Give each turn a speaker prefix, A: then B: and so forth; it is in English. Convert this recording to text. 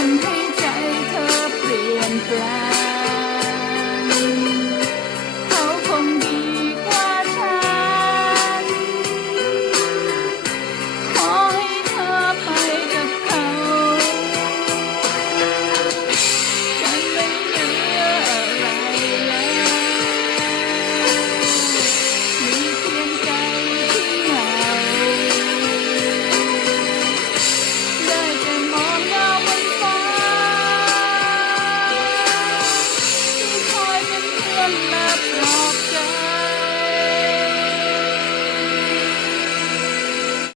A: some pain. my